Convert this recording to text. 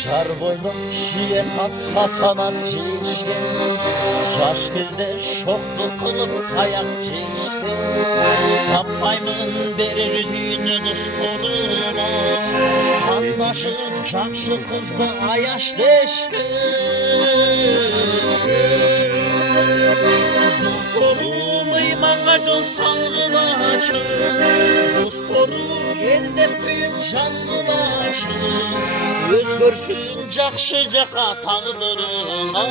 Жар бойлап кішіге тапса санап жешкен, жаш кезде шоқты қылып таяқ жешкен. Таппаймын берер дүйіні досторыма, қандашы жақшы қызды аяш дешкен. Досторым иманға жол салғылашы, досторым елдеп күйіп жанғылашы, өзгөрсün жақшы жақа тағдырыңа.